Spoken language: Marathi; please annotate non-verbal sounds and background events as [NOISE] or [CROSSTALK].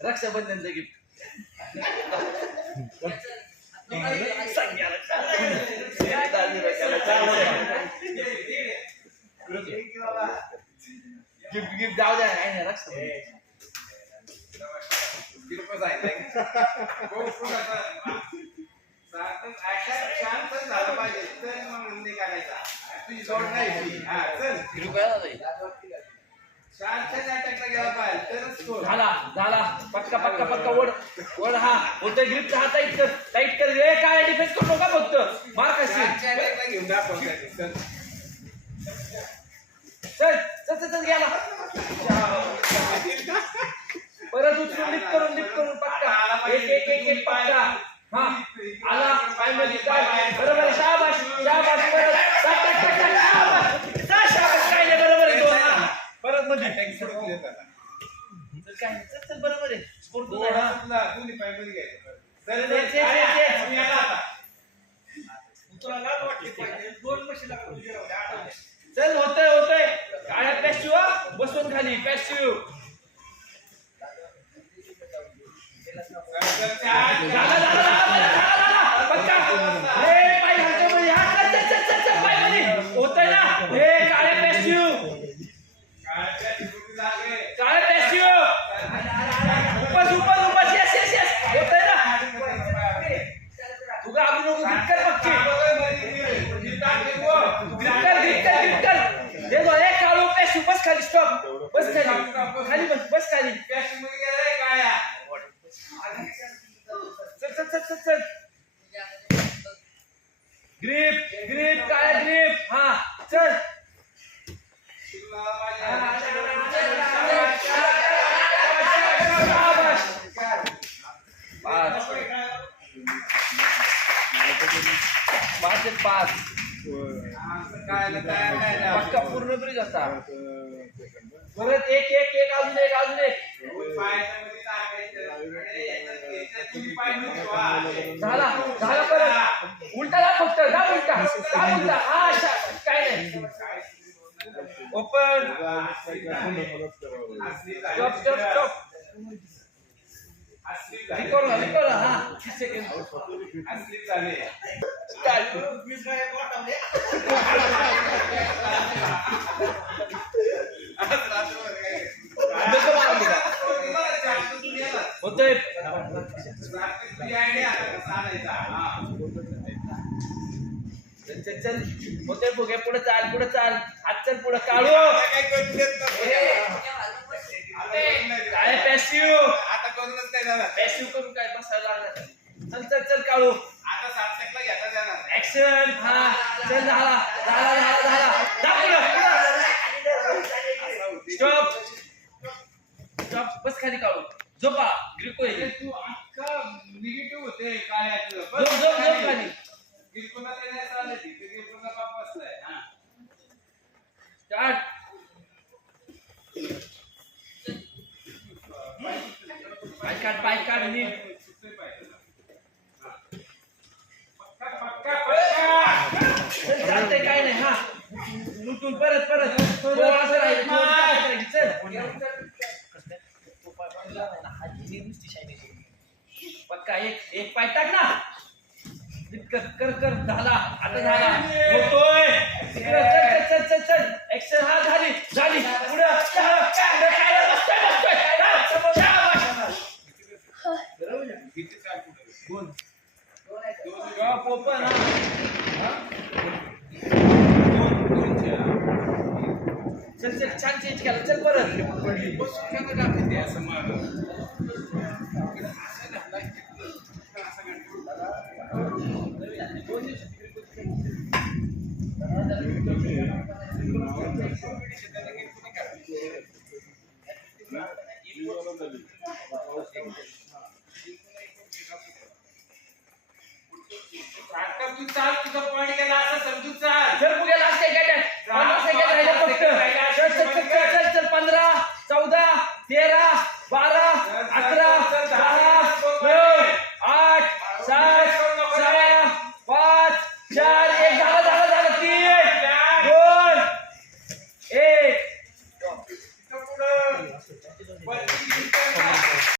रक्षाबंधनचं गिफ्ट गिफ्ट गिफ्ट जाऊ द्या. नाही रक्षाबंधन [LAUGHS] किरकोळ आहे. हो, पुढं चल. सार्थक action शांत झालं पाहिजे तर मग निघालायचा तुझी जोड नाही हा, चल नाटकला गेला पाहिजे तरच score. झाला झाला. पक्का पक्का पक्का ओढ ओढ हा. होतोय ग्रिप हा टाईट कर. टाईट कर काय डिफेन्स करू नका फक्त. मार कशी नाटकला घेऊन दाखव चल. चल चल चल चल गेला परत उचलून लिफ्ट करून लिफ्ट करून पक्का. एक एक एक एक पक्का. हा. काय चल चल बरोबर आहे. आहे, हा. तुला. आम्ही आला आता. चल होतंय होतंय. काळ्या पॅशिव बसून खाली पॅशिव झाला खाली स्टॉप बस खाली. खाली बस बस खाली. चल चल चल चल चल. ग्रीप ग्रीप काय ग्रीप. हा चल. पाच. पाच पाच. पक्का पूर्ण ब्रिज होता परत एक एक एक अजून एक अजून एक. झाला झाला परत. उलटा जा फक्त जा उलटा जा उलटा. हा शा- काय नाही. Open stop stop stop. Record record हा. तीस सेकंड असली झाली. आज रात्रभर काय नको मारू नका. जास्त तू गेला. होतंय चल होतंय फुगे पुढे चाल पुढे चाल. आज चल पुढे काढू. काय आता करून काय पॅसिव आता करूनच नाही जाणार. पॅसिव करून काय बसायला लागणार? चल चल चल काढू. आता सार्थकला घेता जाणार. ऍक्शन हा. चल झाला झाला झाला झाला स्टॉप स्टॉप बस खाली काढू. झोपा ग्रिको म्हणजे तू अख्खं निगेटिव्ह होते काळ्यातलं. झोप झोप झोप खाली गिरकुना देण्यास आलं ती. ते गिरकुना बाप बसलाय. हा. स्टार्ट पाय काढ पाय काढ नीट सुटले पाहिजे. पक्का, पक्का, पक्का. चल चालतंय काय नाही हा लुटून परत परत पक्का एक एक पाय टाक ना. कर कर कर झाला. आता झाला. होतोय. चल चल चल चल ऍक्शन हा झाली झाली. पुढं. पुढं पुढं काय बसतोय बसतोय चल, शाबास. किती चाल पुढे? दोन दोन- ड्रॉप ओपन हा हा? दोन- दोनच्या. चल चल छान चेंज केला. चल परत. बसून असं Daddy!